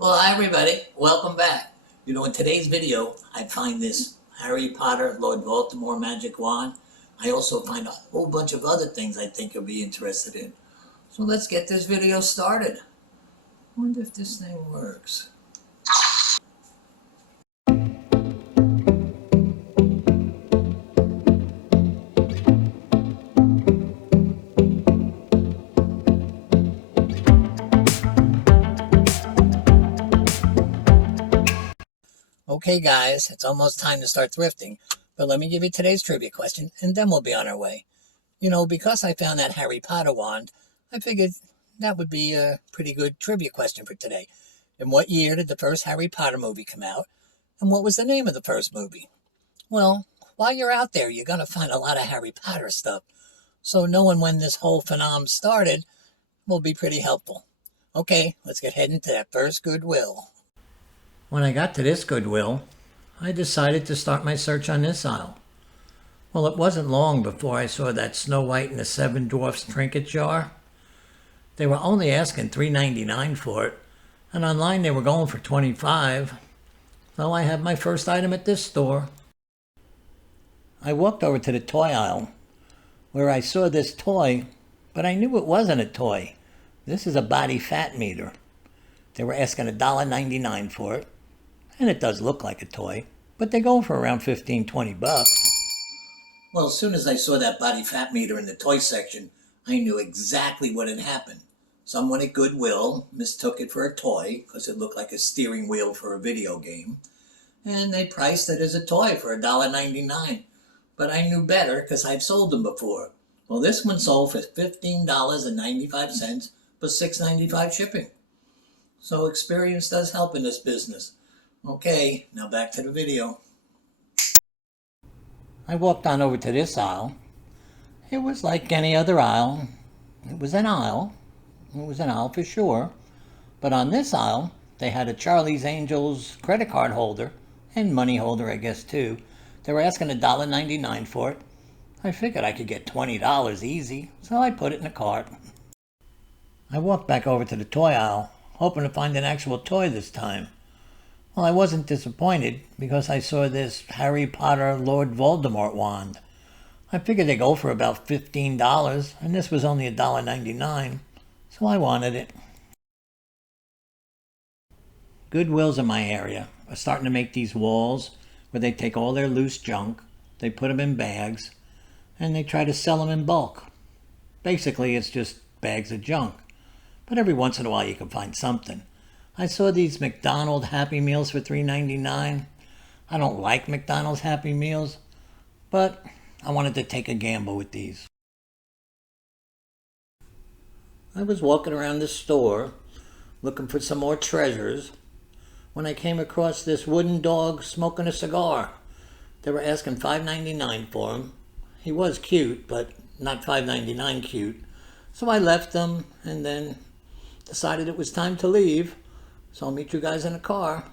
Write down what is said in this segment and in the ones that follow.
Well, hi everybody, welcome back. In today's video, I find this Harry Potter Lord Voldemort magic wand. I also find a whole bunch of other things I think you'll be interested in. So let's get this video started. I wonder if this thing works. Okay guys, it's almost time to start thrifting, but let me give you today's trivia question and then we'll be on our way. Because I found that Harry Potter wand, I figured that would be a pretty good trivia question for today. In what year did the first Harry Potter movie come out? And what was the name of the first movie? Well, while you're out there, you're going to find a lot of Harry Potter stuff. So knowing when this whole phenomenon started will be pretty helpful. Okay, let's get heading to that first Goodwill. When I got to this Goodwill, I decided to start my search on this aisle. Well, it wasn't long before I saw that Snow White and the Seven Dwarfs trinket jar. They were only asking $3.99 for it, and online they were going for $25. So I had my first item at this store. I walked over to the toy aisle, where I saw this toy, but I knew it wasn't a toy. This is a body fat meter. They were asking $1.99 for it, and it does look like a toy, but they go for around $15-20. Well, as soon as I saw that body fat meter in the toy section, I knew exactly what had happened. Someone at Goodwill mistook it for a toy because it looked like a steering wheel for a video game, and they priced it as a toy for $1.99. But I knew better because I've sold them before. Well, this one sold for $15.95, but $6.95 shipping. So experience does help in this business. Okay, now back to the video. I walked on over to this aisle. It was like any other aisle. It was an aisle. It was an aisle for sure. But on this aisle, they had a Charlie's Angels credit card holder and money holder, I guess, too. They were asking $1.99 for it. I figured I could get $20 easy, so I put it in the cart. I walked back over to the toy aisle, hoping to find an actual toy this time. Well, I wasn't disappointed because I saw this Harry Potter Lord Voldemort wand. I figured they go for about $15, and this was only $1.99, so I wanted it. Goodwills in my area are starting to make these walls where they take all their loose junk, they put them in bags, and they try to sell them in bulk. Basically, it's just bags of junk, but every once in a while you can find something. I saw these McDonald's Happy Meals for $3.99. I don't like McDonald's Happy Meals, but I wanted to take a gamble with these. I was walking around the store looking for some more treasures when I came across this wooden dog smoking a cigar. They were asking $5.99 for him. He was cute, but not $5.99 cute. So I left them and then decided it was time to leave. So I'll meet you guys in a car.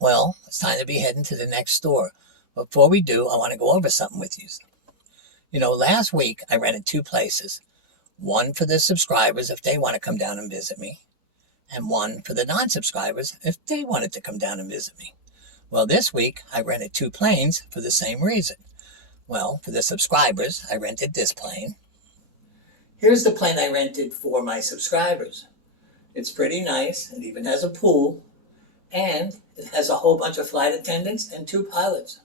Well, it's time to be heading to the next store. Before we do, I want to go over something with you. Last week I rented two places. One for the subscribers if they want to come down and visit me, and one for the non-subscribers if they wanted to come down and visit me. Well, this week I rented two planes for the same reason. Well, for the subscribers, I rented this plane. Here's the plane I rented for my subscribers. It's pretty nice. It even has a pool, and it has a whole bunch of flight attendants and two pilots.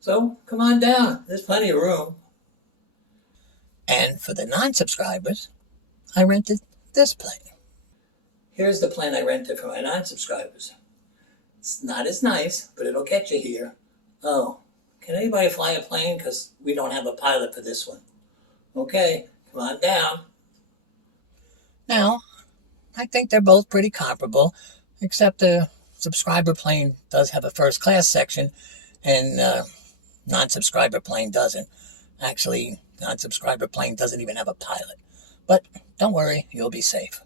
So come on down. There's plenty of room. And for the non-subscribers, I rented this plane. Here's the plane I rented for my non-subscribers. It's not as nice, but it'll get you here. Oh, can anybody fly a plane? Because we don't have a pilot for this one. Okay, come on down. Now, I think they're both pretty comparable, except the subscriber plane does have a first class section and non-subscriber plane doesn't. Actually, non-subscriber plane doesn't even have a pilot. But don't worry, you'll be safe.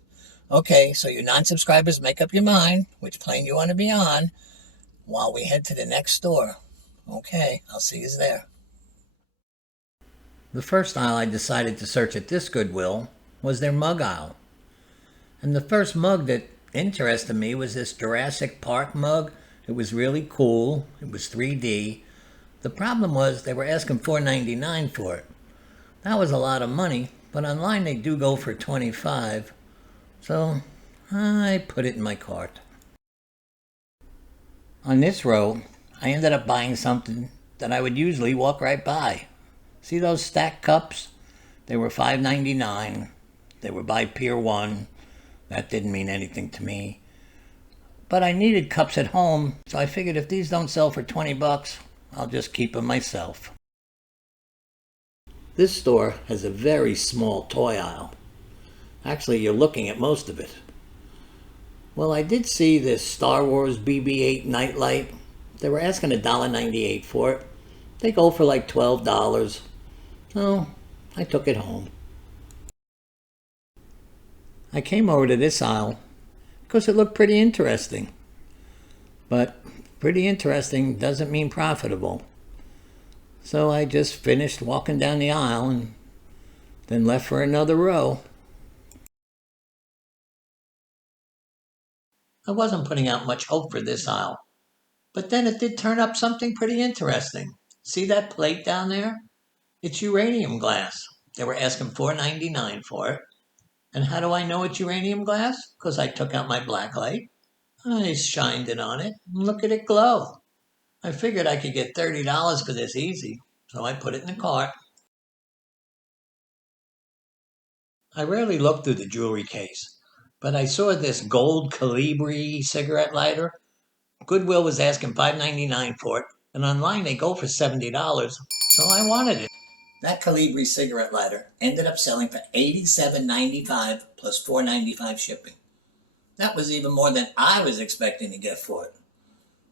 Okay, so you non-subscribers make up your mind which plane you want to be on while we head to the next store. Okay, I'll see you there. The first aisle I decided to search at this Goodwill was their mug aisle. And the first mug that interested me was this Jurassic Park mug. It was really cool. It was 3D. The problem was they were asking $4.99 for it. That was a lot of money, but online they do go for $25. So I put it in my cart. On this row, I ended up buying something that I would usually walk right by. See those stacked cups? They were $5.99. They were by Pier 1. That didn't mean anything to me. But I needed cups at home, so I figured if these don't sell for $20, I'll just keep them myself. This store has a very small toy aisle. Actually, you're looking at most of it. Well, I did see this Star Wars BB-8 nightlight. They were asking $1.98 for it. They go for like $12. So I took it home. I came over to this aisle because it looked pretty interesting. But pretty interesting doesn't mean profitable. So I just finished walking down the aisle and then left for another row. I wasn't putting out much hope for this aisle, but then it did turn up something pretty interesting. See that plate down there? It's uranium glass. They were asking $4.99 for it. And how do I know it's uranium glass? Because I took out my black light. I shined it on it, and look at it glow. I figured I could get $30 for this easy, so I put it in the cart. I rarely look through the jewelry case, but I saw this gold Calibri cigarette lighter. Goodwill was asking $5.99 for it, and online they go for $70, so I wanted it. That Calibri cigarette lighter ended up selling for $87.95 plus $4.95 shipping. That was even more than I was expecting to get for it.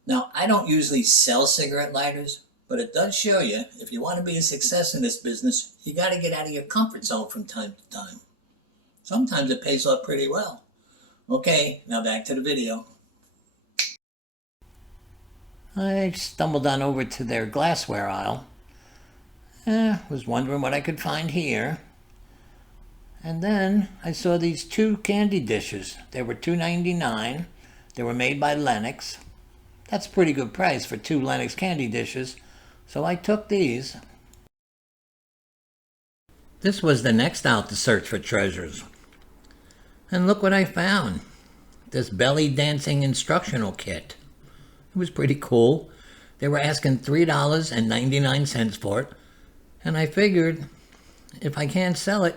Now, I don't usually sell cigarette lighters, but it does show you, if you want to be a success in this business, you got to get out of your comfort zone from time to time. Sometimes it pays off pretty well. Okay, now back to the video. I stumbled on over to their glassware aisle. Was wondering what I could find here. And then I saw these two candy dishes. They were $2.99. They were made by Lennox. That's a pretty good price for two Lennox candy dishes, so I took these. This was the next out to search for treasures. And look what I found. This belly dancing instructional kit. It was pretty cool. They were asking $3.99 for it, and I figured if I can't sell it,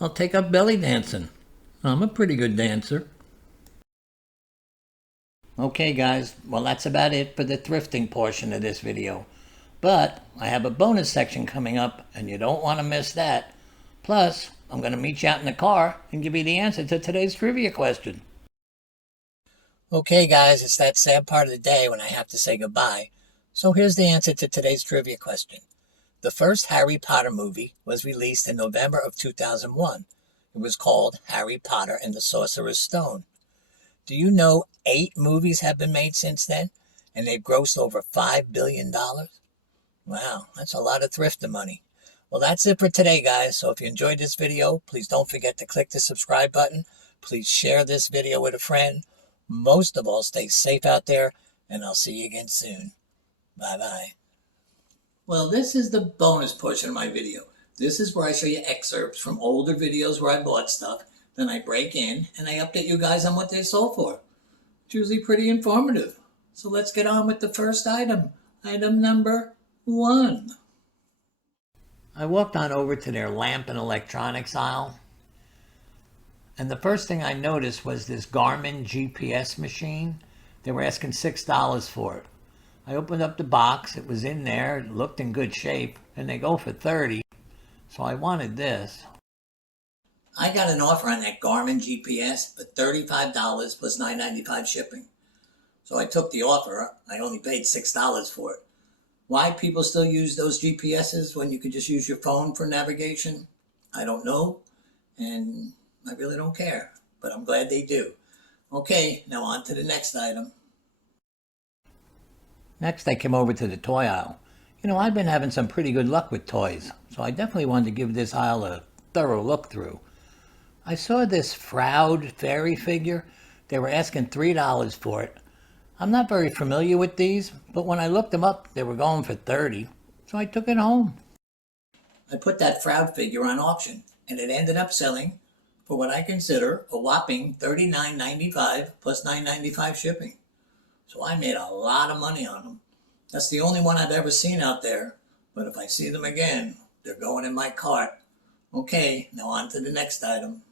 I'll take up belly dancing. I'm a pretty good dancer. Okay guys, well that's about it for the thrifting portion of this video. But I have a bonus section coming up and you don't want to miss that. Plus, I'm going to meet you out in the car and give you the answer to today's trivia question. Okay guys, it's that sad part of the day when I have to say goodbye. So here's the answer to today's trivia question. The first Harry Potter movie was released in November of 2001. It was called Harry Potter and the Sorcerer's Stone. Do you know 8 movies have been made since then? And they've grossed over $5 billion? Wow, that's a lot of thrifting money. Well, that's it for today, guys. So if you enjoyed this video, please don't forget to click the subscribe button. Please share this video with a friend. Most of all, stay safe out there, and I'll see you again soon. Bye-bye. Well, this is the bonus portion of my video. This is where I show you excerpts from older videos where I bought stuff. Then I break in and I update you guys on what they sold for. It's usually pretty informative. So let's get on with the first item. Item number 1. I walked on over to their lamp and electronics aisle. And the first thing I noticed was this Garmin GPS machine. They were asking $6 for it. I opened up the box. It was in there. It looked in good shape. And they go for $30. So I wanted this. I got an offer on that Garmin GPS for $35 plus $9.95 shipping. So I took the offer. I only paid $6 for it. Why people still use those GPSs when you could just use your phone for navigation, I don't know. And I really don't care. But I'm glad they do. Okay, now on to the next item. Next I came over to the toy aisle. You know, I've been having some pretty good luck with toys. So I definitely wanted to give this aisle a thorough look through. I saw this Froud fairy figure. They were asking $3 for it. I'm not very familiar with these, but when I looked them up, they were going for 30, so I took it home. I put that Froud figure on auction, and it ended up selling for what I consider a whopping $39.95 plus $9.95 shipping. So I made a lot of money on them. That's the only one I've ever seen out there, but if I see them again, they're going in my cart. Okay, now on to the next item.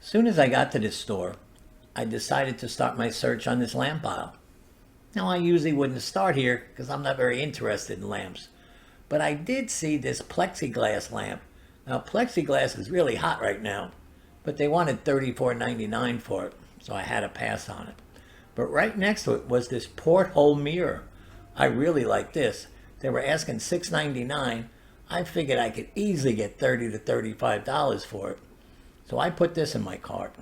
Soon as I got to this store, I decided to start my search on this lamp aisle. Now, I usually wouldn't start here because I'm not very interested in lamps, but I did see this plexiglass lamp. Now, plexiglass is really hot right now, but they wanted $34.99 for it, so I had to pass on it. But right next to it was this porthole mirror. I really like this. They were asking $6.99. I figured I could easily get $30 to $35 for it. So I put this in my cart.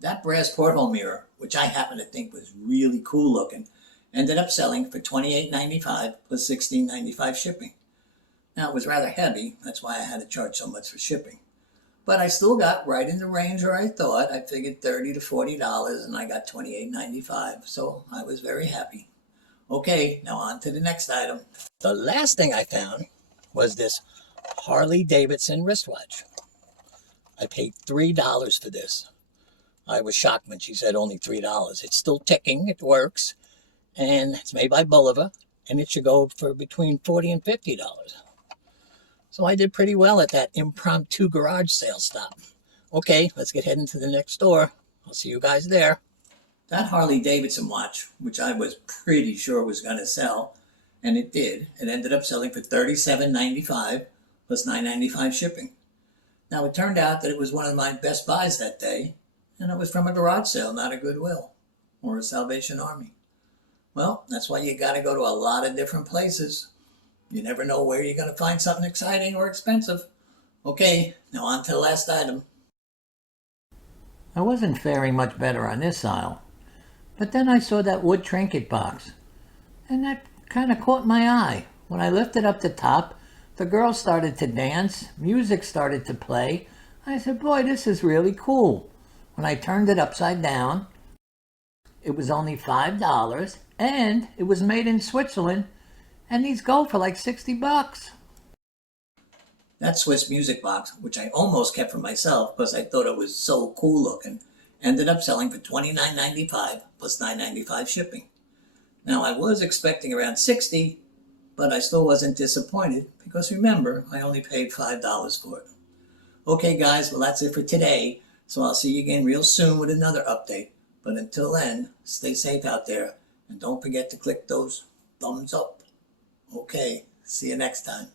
That brass porthole mirror, which I happen to think was really cool looking, ended up selling for $28.95 plus $16.95 shipping. Now, it was rather heavy. That's why I had to charge so much for shipping. But I still got right in the range where I thought. I figured $30 to $40, and I got $28.95. So I was very happy. Okay, now on to the next item. The last thing I found was this Harley Davidson wristwatch. I paid $3 for this. I was shocked when she said only $3. It's still ticking, it works, and it's made by Bulliver, and it should go for between $40 and $50. So I did pretty well at that impromptu garage sale stop. Okay, let's get heading to the next store. I'll see you guys there. That Harley Davidson watch, which I was pretty sure was going to sell, and it did. It ended up selling for $37.95 plus $9.95 shipping. Now, it turned out that it was one of my best buys that day, and it was from a garage sale, not a Goodwill or a Salvation Army. Well, that's why you got to go to a lot of different places. You never know where you're going to find something exciting or expensive. Okay, now on to the last item. I wasn't faring much better on this aisle, but then I saw that wood trinket box, and that kind of caught my eye. When I lifted up the top, the girls started to dance, music started to play. I said, boy, this is really cool. When I turned it upside down, it was only $5, and it was made in Switzerland, and these go for like $60. That Swiss music box, which I almost kept for myself because I thought it was so cool looking, ended up selling for $29.95 plus $9.95 shipping. Now, I was expecting around $60, but I still wasn't disappointed because remember, I only paid $5 for it. Okay, guys, well, that's it for today. So I'll see you again real soon with another update. But until then, stay safe out there. And don't forget to click those thumbs up. Okay, see you next time.